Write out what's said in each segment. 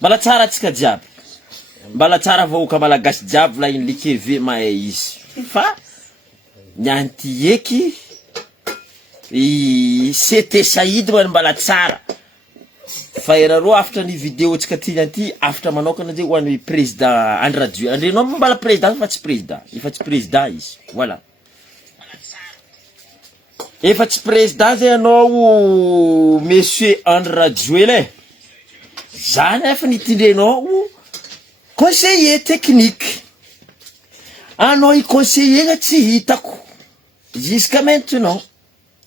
Mbala tsara atsika jiaby. Mbala tsara vahoaka malagasy jiaby la iny likeve mahay izy. Fa nyanty eky CT Saïd man mbala tsara. Fa eraro after ny vidéo atsika ty after manokana je ho an'ny président André Rajoelina. Andrenao mbala président fa tsy président. Efa tsy président izy. Voilà. Efa tsy président zay anao monsieur André Rajoelina. Zany efa nitindrenao conseiller technique. Anao i conseiller tsy hitako. Jusqu'à maintenant.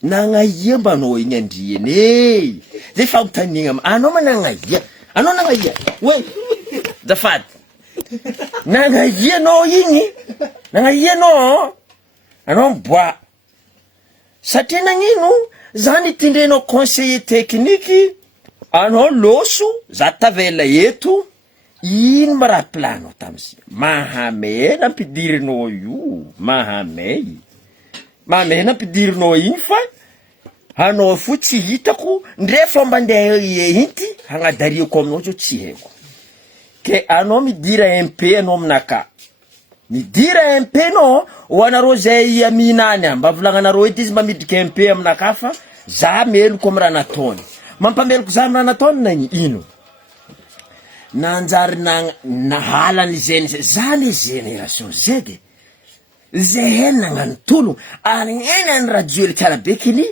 Nangaia mba anao igny andriany. Zay fampitanigna anao manangaia. Anao nangaia. Ouais. Dafad. Nangaia anao igny. Nangaia anao. Anao mboa. Satria nagnino zany tindrenao conseiller technique. Anao loso za tavela eto. Ino mara plano tamsi. Mahamay nampidirinao io. Mahamay nampidirinao igny fa anao fo tsy hitako ndre fomba ndeha hinty hagnadariako aminao zao tsy haiko. Ke anao midira MP anao aminaka. Midira MP no ho anareo zay aminany mba volagnanareo ety izy mamidika MP aminaka fa za meloko amin'ny raha nataony. Mampameloko za amin'ny raha nataony na ino? Nanjary nahalany zany génération Z. Zay nagnano tolo agnena ny Rajoelina tsara bekiny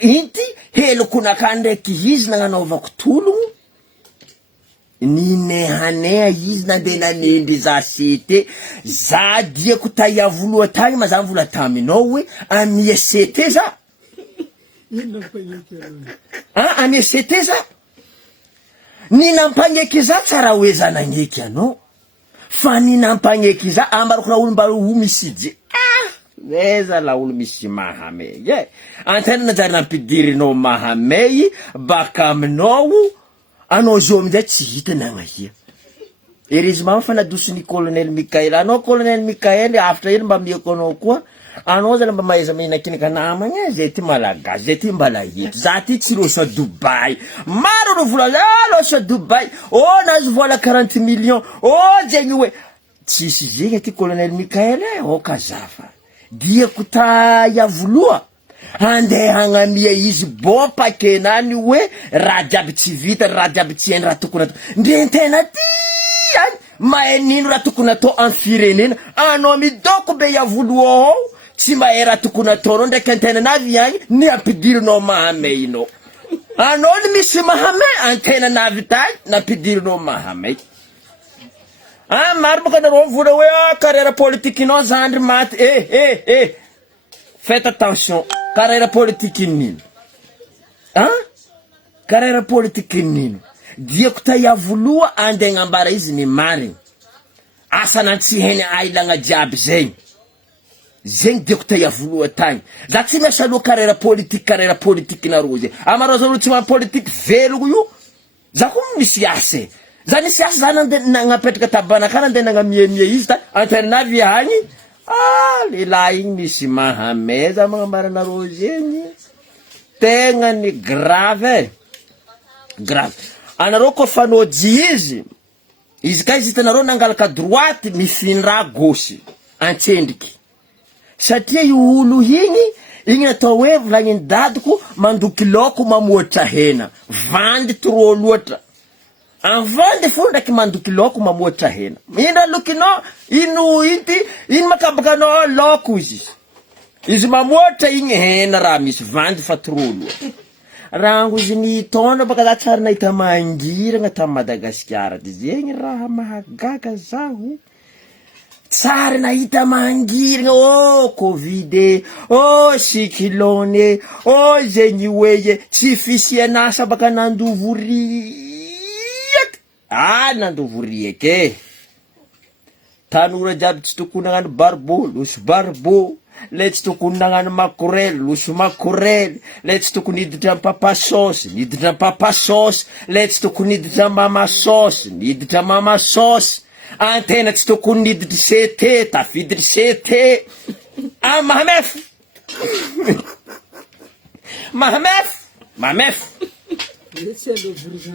hinty heloko nakandraiky izy nagnanaovako tolo ninehanea izy nandeha nanendry za CT za diako taia voloa tagny ma za vola taminao hoe amia CT za amia CT za ni nampagneky za tsara hoe za nagneky anao fa ni nampagneky za ambarako na olo mba ho misije eza la olo misy mahamay antena najary nampidirinao mahamay baka aminao anao zo amizay tsy hita nagnaia. Heureusement fa nadosiny colonel Mikael. Anao colonel Mikael after iny mba mieko anao koa. Anao zany mba mahaiza menakinika namagna zay ty malagasy zay ty mbala hito. Za ty tsy losa Dubai. Maro no vola losa Dubai. Oh nazo vola 40 millions. Oh zegny hoe tsisy zegny ty colonel Mikael oh kazafa. Diako taia voloa. Handeha hagnamia izy bon pakenany hoe raha jiaby tsy vita, raha jiaby tsy hainy raha tokony atao. Ndre tena ty any mahay nino raha tokony atao amin'ny firenena. Anao midoko be yavoloa ao tsy mahay raha tokony ataonao ndraiky antenanavy agny ny ampidirinao mahamayinao. Anao ny misy mahamay antenanavy tagny nampidirinao mahamay. Maro baka nareo vola hoe carrière politiquenao zandry maty. Faites attention. Carrière politique nino. Carrière politique nino. Diako taia voloa andeha ambara izy ny marigny. Asa nantsy heny ailagna jiaby zegny. Zegny diako taia voloa tagny. Za tsy miasa aloha carrière politique nareo zegny. Amaro zao tsy mana politique velogno io. Za koa misy asa. Za nisy asa za nagnapetraka tabanaka nandeha nagnamiamia izy ta antenanavy agny. Lehilahy igny misy mahamay za magnambara nareo zegny. Tegna ny grave. Grave. Anareo koa fanôjy izy ka izy hitanareo nangalaka droite mifindra gauche antsendriky. Satria io olo igny natao hoe volagnin'ny dadiko mandoky laoko mamoatra hena. Vandy trop loatra. Vandy fo ndraiky mandoky laoko mamoatra hena. Indra lokinao ino makabakanao laoko izy. Izy mamoatra igny hena raha misy vandy fa trop loatra. Rango izy ny taona baka za tsara nahita mangirana ta Madagasikara. Zegny raha mahagaga zaho. Tsara nahita mangirana. Oh Covid. Oh cyclone. Oh zegny hoe tsy fisianasa baka nandovoriaka. Nandovoriaka tanora jiaby tsy tokony nagnano barbo, loso barbo. Le tsy tokony nagnano makorel, loso makorel. Le tsy tokony hiditra amin'ny papa sauce, niditra amin'ny papa sauce. Le tsy tokony hiditra mama sauce, niditra mama sauce. Antena tsy tokony niditra CT, tafiditra CT. Mahamef. Mahamef. Mahamef.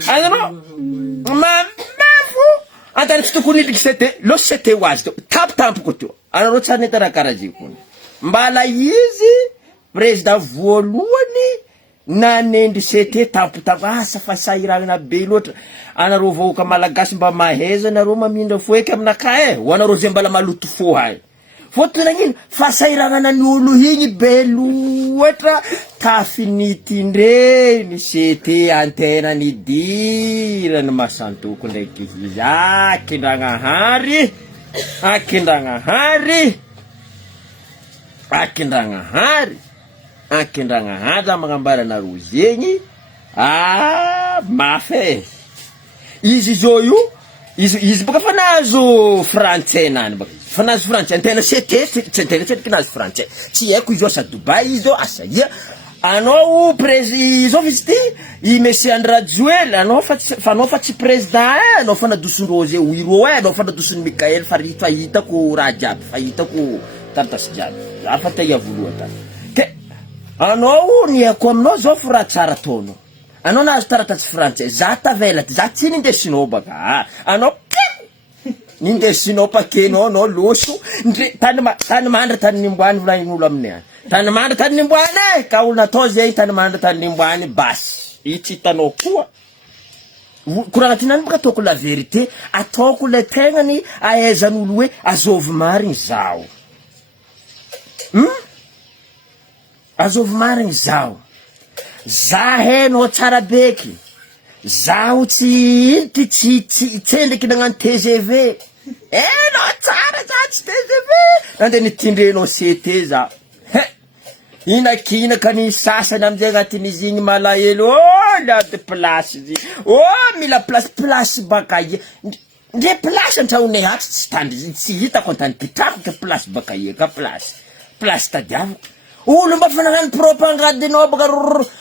Ano? Antany tsy tokony ilika lo sete ho azy teo tampoko teo anareo tsara netara karaha kony mbala izy président voalohany nanendry sete tampotampo asa fa sahirana be loatra anareo vahoaka malagasy mba maheza anareo mamindra foeky aminakahy ho anareo zay mbala maloto fo hay fotony nagnino fa sahirana ny olo igny be loatra tafinitindreny sete antena ny dirany masantoko ndraiky izy akindragnahary akindragnahary magnambara anareo zegny mafy izy zao io izy baka fa nahazo frantsay nany baka fa nahazo frantsay antena sete tsy antena sete nahazo frantsay tsy haiko izy asa Dubai izy asa ia anao zao izy ty i Monsieur Andrajoel anao fa tsy président anao fa nadosondreo zay oiro anao fa nadosony Mikael fa rito hitako raha jiaby fa hitako taratasy jiaby fa te voaloha tany ke anao ny ako aminao zao fa raha tsara ataonao anao nahazo taratasy frantsay za tavela za tsy nindesinao baka anao nindesinao pakenao anao loso tany mandra tany nimboany volanin'olo aminay any tany mandra tany nimboany ka olo natao zay tany mandra tany nimboany basy itsy hitanao koa koragna ty nany baka ataoko la vérité ataoko le tegnany ahaizan'olo hoe azovy marigny zao azovy marigny zao za henao tsara beky zaho tsy endriky nagnano TGV no tsara za tsy TGV nandeha nitindrenao sete za inaka ny sasany amizay agnatin'izy igny malahelo lady place izy mila place baka ia ndre place antragnonay ato tsy tandry tsy hitako antany pitrako ke place baka ia ka place tadiavako olo mba fa nagnano propagandinao baka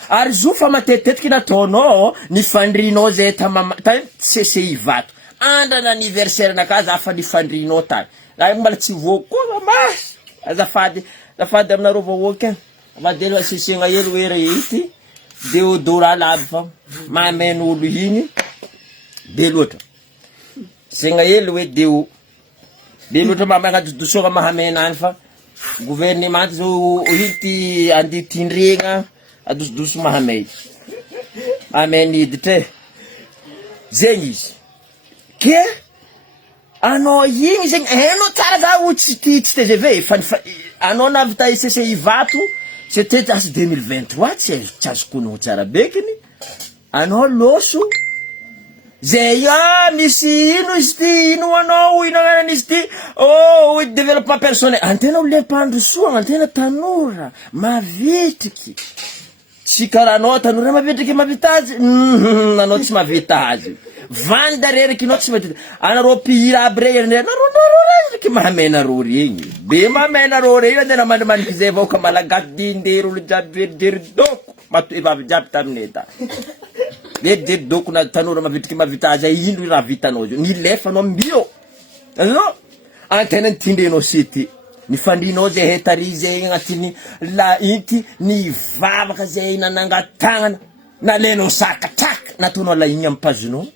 ary zo fa matetitetiky nataonao nifandrinao zay tany CCI vato andra n'anniversaire naka za fa nifandrinao tany raha mbala tsy voako koa mas azafady aminareo vahoaky vadelo asisiagna hely hoe reity deodora laby fa mahamen'olo igny be loatra segna hely hoe be loatra mahamegnadososogna mahamena any fa gouvernement zao hity anditindregna adosodoso mahamay ameniditra zegny izy ke anao igny zegny anao tsara za tsy TGV fa anao navita CCI vato c'était as 2023 tsy azoko ono tsara bekiny anao loso zay misy ino izy ty ino anao inagnan'izy ty développement personnel antena ole mpandrosoagna antena tanora mavitriky tsy karaha anao tanora mavitriky mavita azy anao tsy mavita azy vanda reriky anao tsy mavita anareo pihira aby regny nareo mahamenareo regny be mahamenareo regny antena mandrimaniky zay vaoka malagasy dindery olo jiaby verijery doko matoe vavy jiaby taminay ta de doko na tanora mavitriky mavita azy ino raha vitanao zio nilefanao mbio azao antena nitindrenao sete nifandrinao zay hetary zay agnatiny la ity nivavaka zay nanangatagnana nalenao sakatraka nataonao la igny ampazonao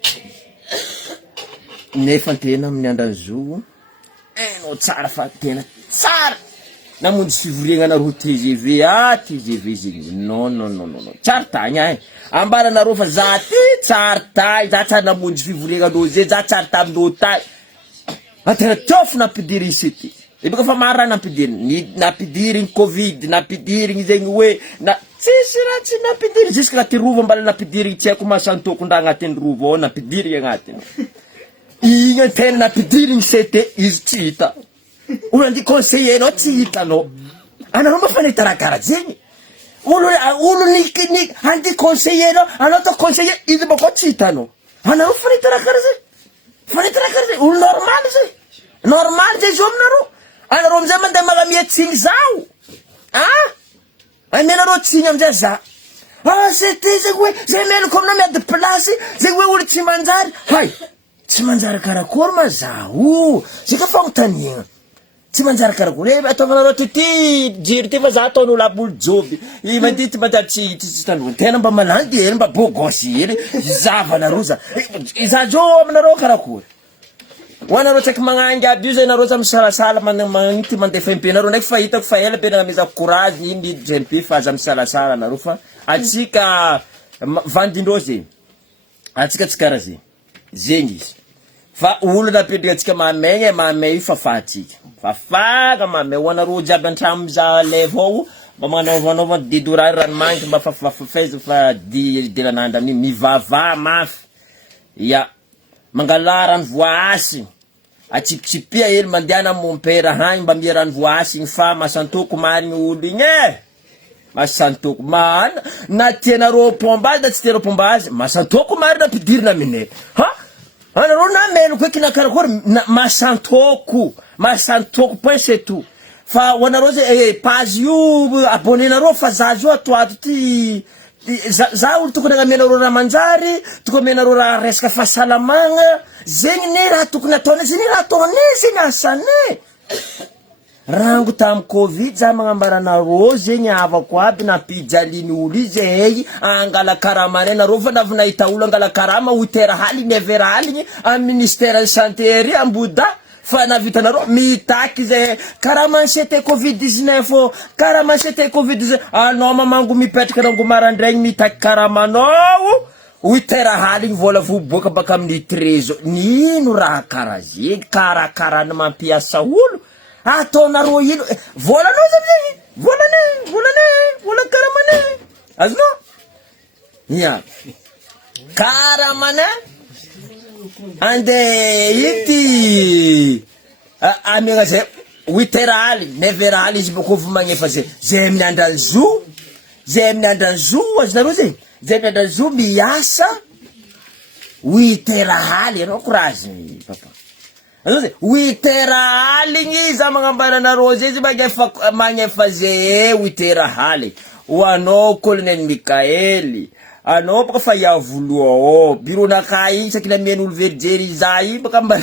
nefa antena amin'ny andran'zo enao tsara fa tena tsara namonjy fivoriagna anareo TGV TGV zegny non tsara tagny ambara anareo fa za ty tsara tay za tsara namonjy fivoriagna anao zay za tsara taminao tay antena tofo nampidiry sete baka fa mara nampidiriny Covid nampidiriny zegny hoe tsisy raha tsy nampidiry jusque agnaty rovo mbala nampidiriny tsy haiko masantoko ndra agnatin'ny rovo ao nampidiry agnatiny igny antena nampidiriny sete izy tsy hita olo andi conseiller anao tsy hitanao anareo mba fanahita raha karaha zegny olo andi conseiller anao to conseiller izy bakao tsy hitanao anareo fanahita raha karaha zay olo normal zay zo aminareo anareo amizay mandeha magnamietsigny zao amenareo tsigny amizay za sete zegny hoe zay meloko aminao miady place zegny hoe olo tsy manjary hay tsy manjary karakory ma zaho zay fa agnotanigna tsy manjary karakory ataovanareo ty jiry ty fa za ataon'olo aby olo joby mandity manjary tsy tandrony tena mba malandy hely mba bogosy hely zavanareo za jo aminareo karakory Wanareo tsaky magnangy aby io zay nareo sa misalasala magnity mandefa MP nareo ndraiky fa hitako fa ela be namezako courage iny MP fa aza misalasala nareo fa atsika vandindreo zegny atsika tsy karaha zegny izy fa olo napindrika atsika mamay fa fatsika fafaka mamay wanareo jiaby antramo za levo ao mba manova didorary ranomanitra mba fafafaiza fa delanandra amin'iny mivava mafy ya mangala rano voasy atsipitsipia hely mandiana mompera hany mba mia rano voasy igny fa masantoko marigny olo igny masantoko mana na tianareo pombazy na tsy tianareo pombazy masantoko marina ampidirina aminay ha anareo nameloko eky nakarakory masantoko point c'est tout fa wanareo zay page io abonnenareo fa za zo atoato ty za olo tokony agnamenareo raha manjary tokony amenareo raha resaka fahasalamagna zegny ne raha tokony ataonay zegny raha ataonay zegny asane rango tam covid za magnambaranareo zegny avako aby nampijaliany olo izy angala karama renareo fa navy nahita olo angala karama 8h haly 9h haly amin'ny ministère de santé ry amboda fa navitanareo mitaky zay karama c'était covid-19 karama c'était covid-19 anao mamango mipetraka nango marandraigny mitaky karamanao 8h haly vola voboaka baka amin'ny trésor nino raha karaha zegny karakarany mampiasa olo ataonareo ino volanao zany volane karamane azonao ya karamane ande ity amiagna zay 8h haly 9h haly izy boko vao magnefa zay amin'ny andran'ny zo azonareo zay amin'ny andran'ny zo miasa 8h haly anao courage papa azao zay 8h haly igny za magnambaranareo zay izy magnefa zay 8h haly ho anao colonel Mikaely anao baka fa iavoloa ao bureau naka igny saky namian'olo verijery za igny baka mba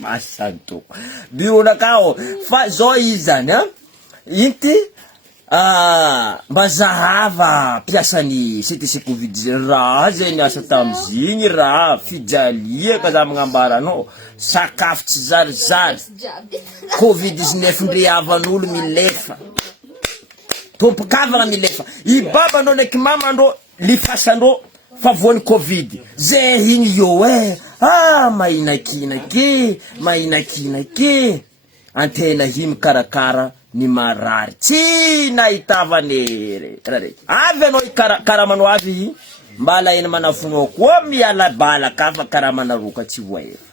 masantoko bureau naka ao fa zao izy zany inty mba zahava piasany CTC covid raha zay niasa tamizigny raha fijaliaka za magnambaranao sakafo tsy zarizary covid-19 ndreavan'olo milefa tompokavagna milefa ibabanao ndraiky mamandreo lifasandreo fa voany covid zay igny io mahinakinake antena himy karakara ny marary tsy nahitavane avy anao karamanao avy mbala ena manafonao koa miala ka fa karamanaroka tsy voaefa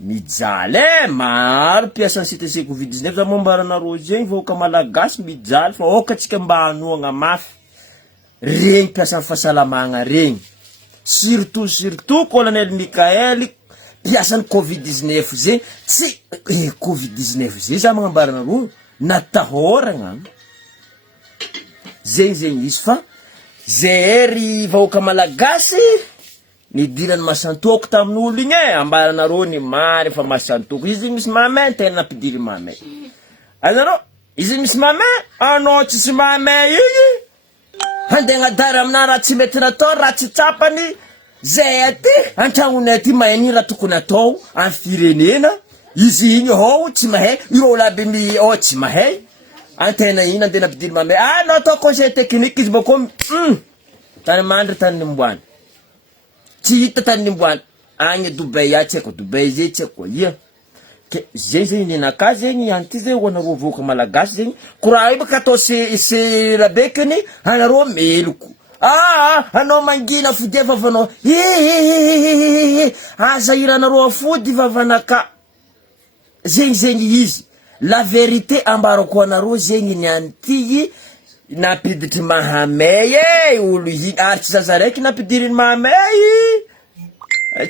mijaly maro piasan'ny CTC covid-19 za mombaranareo zegny vahoaka malagasy mijaly fa okatsika mba hanoagna mafy regny piasan'ny fahasalamagna regny surtout colonel Mikaely piasan'ny covid-19 zegny tsy covid-19 zay za magnambaranareo natahoragna zegny izy fa zery vahoaka malagasy nidirany masantoko tamin'olo igny ambaranareo ny mary fa masantoko izy misy mamay tena nampidiry mamay azanao izy misy mamay anao tsisy mamay igny handegna dara amina raha tsy mety natao raha tsy tsapany zay aty antragnonay aty mahay raha tokony atao amin'ny firenena izy igny ao tsy mahay ireo olo aby ao tsy mahay antena iny andeha nampidiry mamay anao atao conseil technique izy bako tany mandry tany nimboany tsy hita tany nimboany agny Dubai tsy haiko Dubai zay tsy haiko ia ke zay ninaka zegny anty zay wanareo voaka malagasy zegny koraha io baka atao se rabekiny anareo meloko anao mangina fody vavanao azahiranareo afody vavanaka zegny izy la vérité ambarako anareo zegny ny anty napiditry mahamay olo ary tsy zaza raiky napidiriny mahamay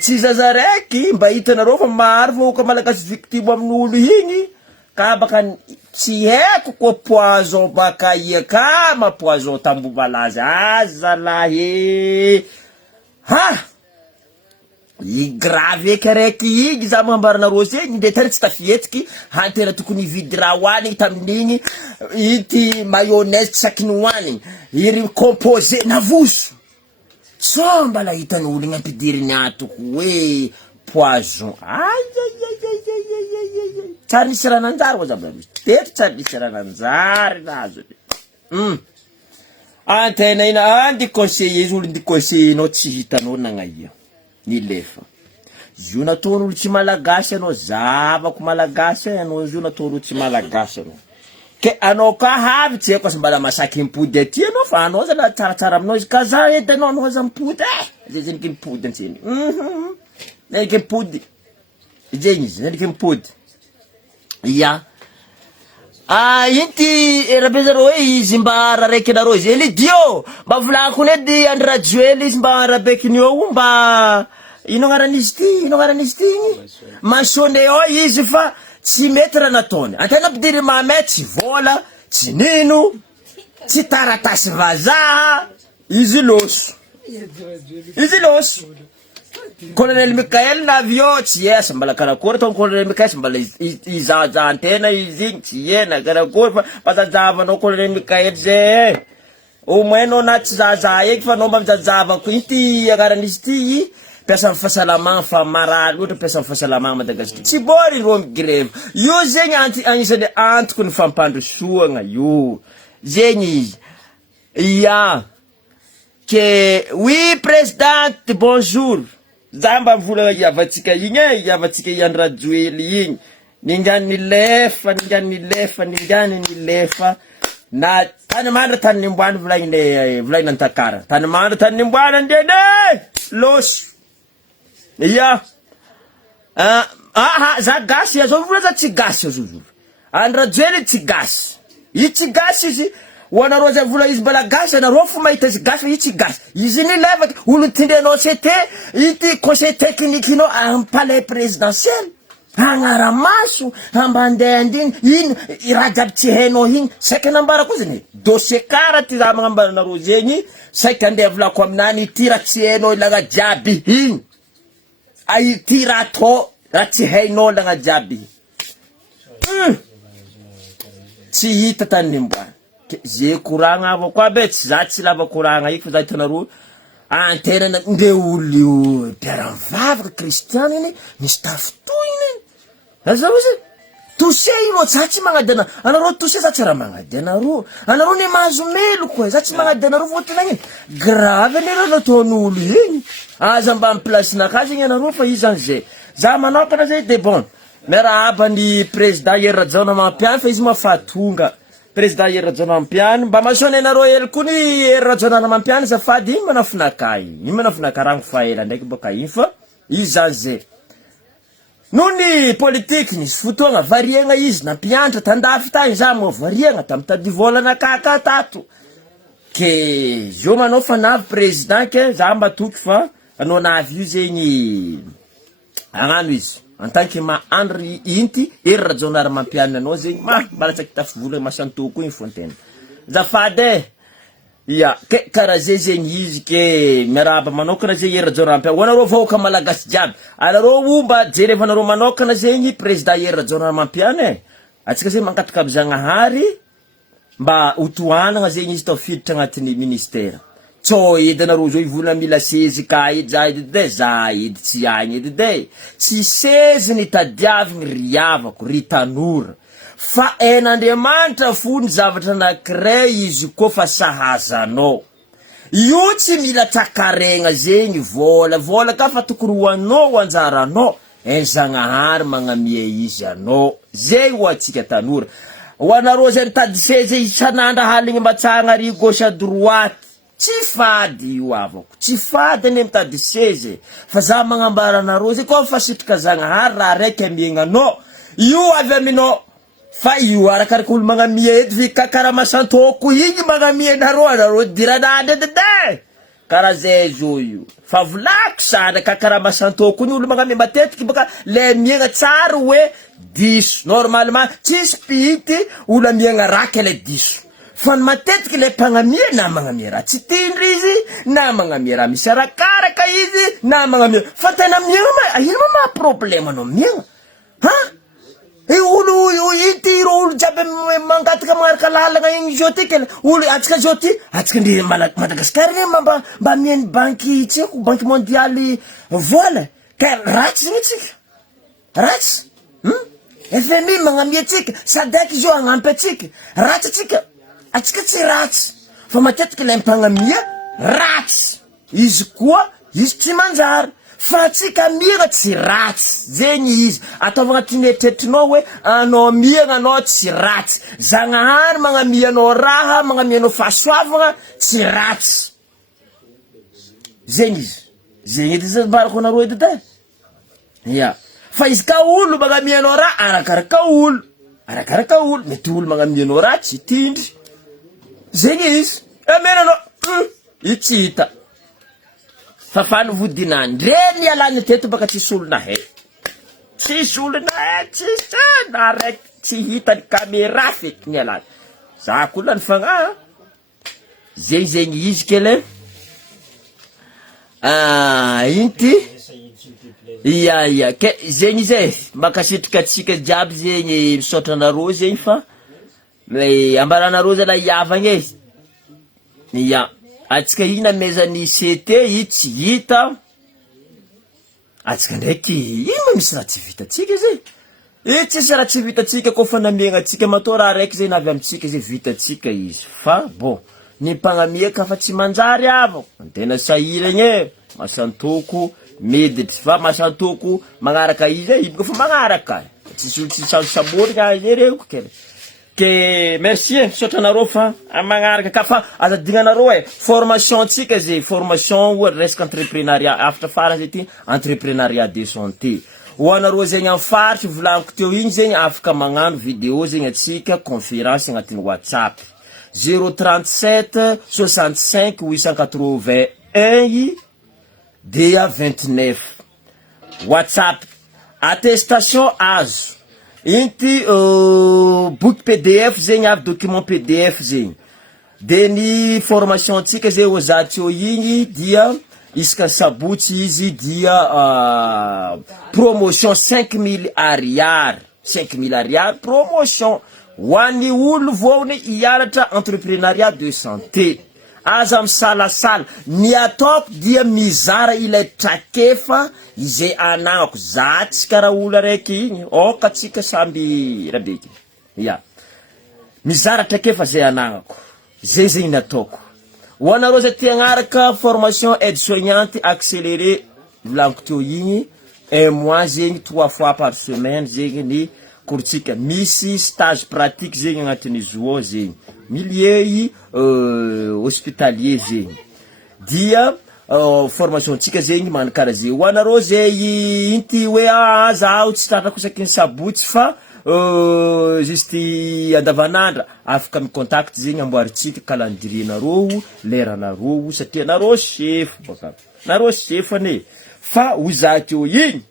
tsy zaza raiky mba hitanareo fa maro vahoaka malagasy victime amin'olo igny ka baka tsy haiko koa poison baka iaka mapoison tambobalazy azalahy grave eky raiky igny za magnambaranareo zegny nde tena tsy tafietiky hantena tokony hividy raha hoanigny tamin'igny ity mayonnaise tsy saky nohanigny iry composé navoso so mbala hitan'olo igny ampidiriny atoko hoe poison tsara nisy raha nanjary hoza barozy teto tsara nisy raha nanjary nazo antena ina andi conseiller izy olo ndi conseiller tsy hitanao nagnaia ni lefa io nataon'olo tsy malagasy anao zavako malagasy anao io nataon'olo tsy malagasy anao ke anao ka havy tsy haiko mbala masaky mipody aty anao fa anao zany tsaratsara aminao izy ka za edy anao za mipody zay zeniky mipody antseny neniky mipody zegny izy neniky mipody ya inty rabezarô hoe izy mba raraiky anarô izy Elidio mba volako nedy Andry Rajoely izy mba rabekiny eo mba ino agnaran'izy ty igny Masoneo izy fa tsy mety raha nataony antena ampidiry mamay tsy vola tsy nino tsy taratasy vazaha izy loso Colonel Mikael navio tsy esa mbala karakory tao Colonel Mikael mbala izaza antena izy tsy ena karakory fa pazazavanao Colonel Mikael zay au moins no na tsy zaza eky fa no mba mijajavako ity agnaran'izy ty piasa amin'ny fahasalamagna fa marary ohatra piasa amin'ny fahasalamagna Madagasikara tsy bory ro grève io zegny anisany antoko ny fampandrosoagna io zegny izy ya que oui présidente bonjour zamba vola yavatsika igny yavatsika Andry Rajoely igny ningany lefa na tanimandra tany nimboany volainy antakara tanimandra tany nimboany ndede loso ya za gasy azo vola za tsy gasy azo Andry Rajoely tsy gasy tsy gasy izy wanarô za vola izy mbala gasy anarô fo mahita izy gasy izy tsy gasy izy ni levaky olo tindrenao cete ity conseil technique inao am palais présidentiel agnaramaso ambandeha andigny ino raha jiaby tsy hainao igny saiky anambara koa zany dossier kara ty raha magnambara anarô zegny saiky andeha volako aminany ity raha tsy hainao ilagna jiaby igny ity raha atao raha tsy hainao ilagna jiaby tsy hita tany nimboany ze koragna avako abe tsy za tsy lava koragna iky fa za hitanarô antena nde olo io piaramivavaka Kristiana iny misy tafotoiny aza ozy touché ino za tsy magnady anarô touché za tsy raha magnady anarô ne mahazo melo koa za tsy magnady anarô fotona igny grave ne raha nataon'olo igny aza mba amin'ny placenakazy igny anarô fa izy an'izay za manokana zay de bon miarahaba ny président Hery Rajaonamampiany fa izy mafatonga président Hery Rajaonamampiany mba masone anarô hely koa ny Hery Rajaonamampiany zafady iny manafinaka ragno faela ndraiky boka iny fa izy zany zay noho ny politiky nisy fotoagna variagna izy nampianatra tandafy tagny za moa variagna tamitady volana kaka tato ke io manao fa navy président ke za mba toky fa anao navy io zegny agnano izy en tant que mahandry inty Hery Rajaonamampiany anao zegny mbala tsaky tafy vola masantoko iny fontaine zafady ya ke karaha zay zegny izy ke miarahaba manokana zay Hery Rajaonamampiany hoanarô vahoaka malagasy jiaby anarô mba jereva anarô manokana zegny président Hery Rajaonamampiany atsika zegny mankataka aby Zagnahary mba hotoanagna zegny izy tafiditra agnatin'ny ministère tsô edy anarô zao ivolana mila sezy ka edy za edy tsy agny edy de tsy sezy ny tadiavigny riavako ry tanora fa Ain'Andriamanitra fo ny zavatra anankiray izy koa fa sahazanao io tsy mila tsakaregna zegny vola ka fa tokony hoanao anjaranao Zagnahary magnamia izy anao zegny ho atsika tanora hoanarô zay mitady sezy isan'andra haligny matsagna ary gauche à droite tsy fady io avako tsy fady ane mitady sezy fa za magnambara anarô zay koa fa sitrika Zagnahary raha raiky amiagnanao io avy aminao fa io arakaraka olo magnamia edy vi karaha masantoko igny magnamia anarô diranady edy de karaha zay zo io fa volako sana karaha masantoko igny olo magnamia matetiky baka le miagna tsara hoe diso normalement tsisy pity olo amiagna raky le diso fa matetiky le mpagnamia na magnamia raha tsy tindry izy na magnamia raha misy arakaraka izy na magnamia fa tena miagna ino ma problème anao miagna olo ity olo jiaby mangataka magnaraka lalagna igny zao ty kely olo atsika zao ty atsika ndre Madagasikara igny mba mieny banky tsiko banky mondialy vola ka ratsy zegny tsika ratsy FMI magnamia atsika sady aiky izy io agnampy atsika. Ratsy atsika tsy ratsy. Fa matetiky ilay mpagnamia ratsy. Izy koa izy tsy manjary. Fa atsika mira tsy ratsy. Zegny izy. Ataovagna agnatiny eritreritrinao hoe anao mira anao tsy ratsy. Zagnahary magnamia anao raha, magnamia anao fahasoavagna tsy ratsy. Zegny izy. Zegny edy zay barako anareo edy day. Ya. Fa izy ka olo magnamia anao raha arakaraka olo. Arakaraka olo. Mety olo magnamia anao raha tsy tindry. Zegny izy. Mena anao. Tsy hita. Fa fano vodinany. Reny alany teto baka tsisy olo na hay. Tsisy olo na hay. Tsisy na raiky. Tsy hita ny caméra feky ny alany. Za koa lany fagna. Zegny izy kele. Inty. Ia. Ke zegny zay. Makasitrika atsika jiaby zegny misaotra anareo zegny fa. Ambaranareo zala iavagna e. Ia. Atsika ina mezany CT i tsy hita. Atsika ndraiky ino misy raha tsy vitatsika zay. Tsisy raha tsy vitatsika koa fa namiagna atsika matao raha raiky zay navy amitsika zay vitatsika izy. Fa bon, ny mpagnamia ka fa tsy manjary avako. Antena sahiragna e. Masantoko miditry fa masantoko magnaraka izy e. Ibo fa magnaraka. Tsisy saborigna azy reo kere. Ke merci misaotra anareo fa magnaraka ka fa azadignanareo e formation tsika zay formation ou resaka entreprenariat after farany zay ty entreprenariat de santé ho anareo zegny amin'ny faritry volagniko teo igny zegny afaka magnano vidéo zegny atsika conférence agnatin'ny WhatsApp 037 65 881 dia 29 WhatsApp attestation azo inty book PDF zegny avy document PDF zegny. De ny formation tsika zay ozaty eo igny dia isaka sabotsy izy dia promotion 5000 ariary. 5000 ariary promotion. Ho an'ny olo voany hianatra entreprenariat de santé. Aza misalasala. Ny ataoko dia mizara ilay trakefa izay anagnako. Za tsy karaha olo araiky igny. Oka tsika samby rabeky. Ya. Mizara trakefa zay anagnako. Zay zegny nataoko. Ho anareo zay tia agnaraka formation aide-soignante accélérée volagniko teo igny. Un mois zegny 3 fois par semaine zegny ny kurtsika. Misy stage pratique zegny agnatin'izy io zegny. Milieu hospitalier zegny. Dia formation tsika zegny magnakara zay. Ho anareo zay inty hoe zaho tsy tratrako saky sabotsy fa juste andavanandra afaka mi contact zegny amboaritsika calendrier nareo, lera nareo satria nareo chef baka. Nareo chef ane. Fa ozaty eo igny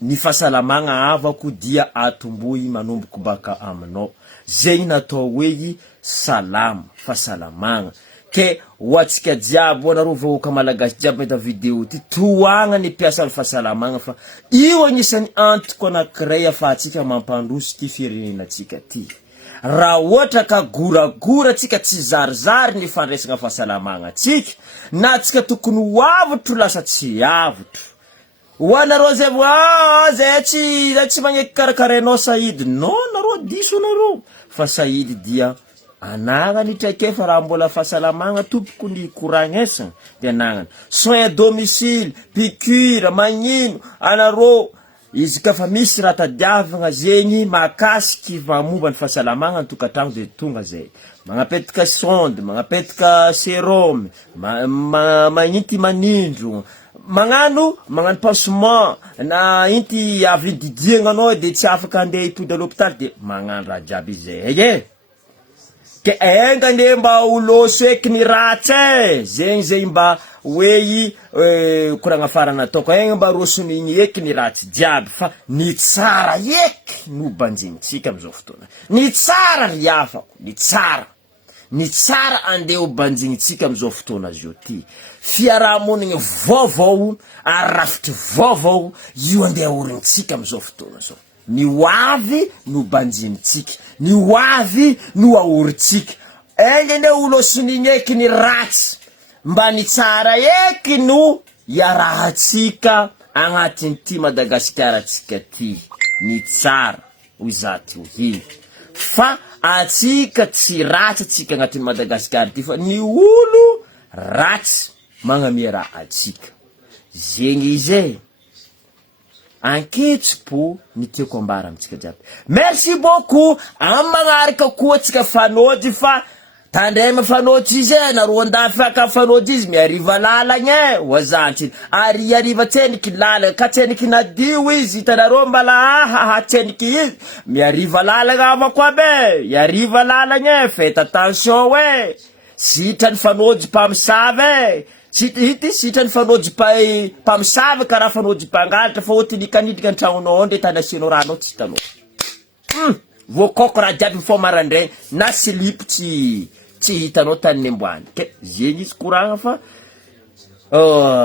ny fahasalamagna avako dia atomboy manomboko baka aminao. Zegny natao hoe salama, fahasalamagna. Ke hoatsika jiaby ho anareo vahoaka malagasy jiaby mahita vidéo ty toagna ny piasa ny fahasalamagna fa io agnisan'ny antoko anankiray ahafahantsika mampandrosiky firenenantsika ty. Raha ohatra ka goragora tsika tsy zarizary ny fandraisana fahasalamagna tsika na tsika tokony ho avotro lasa tsy avotro. Ho anareo zay zay tsy magneky karakarainao Saidy. Non, nareo diso nareo. Fa Saidy dia anagnany traikefa raha mbola fahasalamagna tompoko ny koragnesana dia anagnany. Soin à domicile, piqûre, magnino, anareo izy ka fa misy raha tadiavagna zegny makasiky mamomba ny fahasalamagna ny tokantragno dia tonga zay. Magnapetraka sonde, magnapetraka sérum, magninty manindro. Magnano pansement na inty avy didiagna anao de tsy afaka andeha hipody à l'hôpital de magnano raha jiaby zay. Ke enga ne mba uloseky ni ratsy zegny zay mba hoe koragna farana ataoko enga mba rosonigny eky ni ratsy jiaby fa ny tsara eky no banjintsika amizao fotoana. Ny tsara ry afako, ny tsara andeha ho banjintsika amizao fotoana zio ty. Fiarahamonigny vaovao ary rafitry vaovao io andeha orintsika amizao fotoana zao. Ny hoavy no banjintsika, ny hoavy no ahoritsika. Engene ulosonigny eky ny ratsy mba ny tsara eky no iarahatsika agnatin'ty Madagasikara tsika ty. ny tsara hoy zaty hiny fa atsika tsy ratsy atsika agnatin'ny Madagasikara ty fa ny olo ratsy magnamia raha atsika zegny izy anketsi-po ny tiako ambara amitsika jiaby. Merci beaucoup. Am magnaraka koa atsika fanôdy fa tandray mafanôdy izy naro andafy aka fanôdy izy miariva lalagna wazanty ari ariva tseniky lalagna ka tseniky nadio izy tanaro mbala tseniky izy miariva lalagna avako abe yariva lalagna faites attention we sitrany fanôdy pamsave hity sitrany fanôdy pamsave karaha fanôdy pangalatra fa otinikanikany tragnonao ndre tanasianao ranao tsy hitanao voakoko raha jiaby fo marandray na slip tsy hitanao tany amboany ke zegny izy koragna fa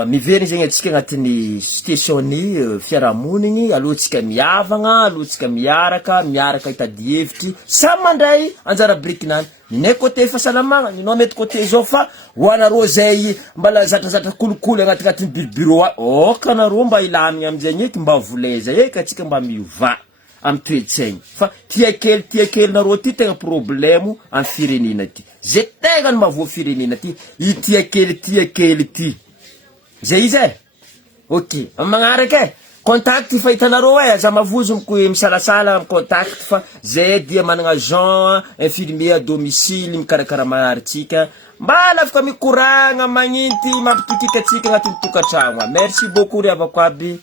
miverigny zegny atsika agnatin'ny situationni fiarahamonigny alohantsika miavagna alohantsika miaraka hitady hevitry samy mandray anjara brikinany ninay côté fahasalamagna ninao mety côté zao fa hoanareo zay mbala zatrazatra kolokolo agnatignatin'ny birobiro kanareo mba ilamigna amizegny eky mba voleza eky atsika mba miova am toetsaigny fa tia kely nareo ty tegna problème am firenena ty ze tegna ny mahavoa firenena ty tia kely ty zay izy ok magnaraka contact fa hitanareo aza mavozo misalasala am contact fa zay dia managna agent infirmier à domicile mikarakara maritsika mbala afaka mikoragna magninty mampitokika atsika agnatin'ny tokantragno. Merci beaucoup ry avako aby.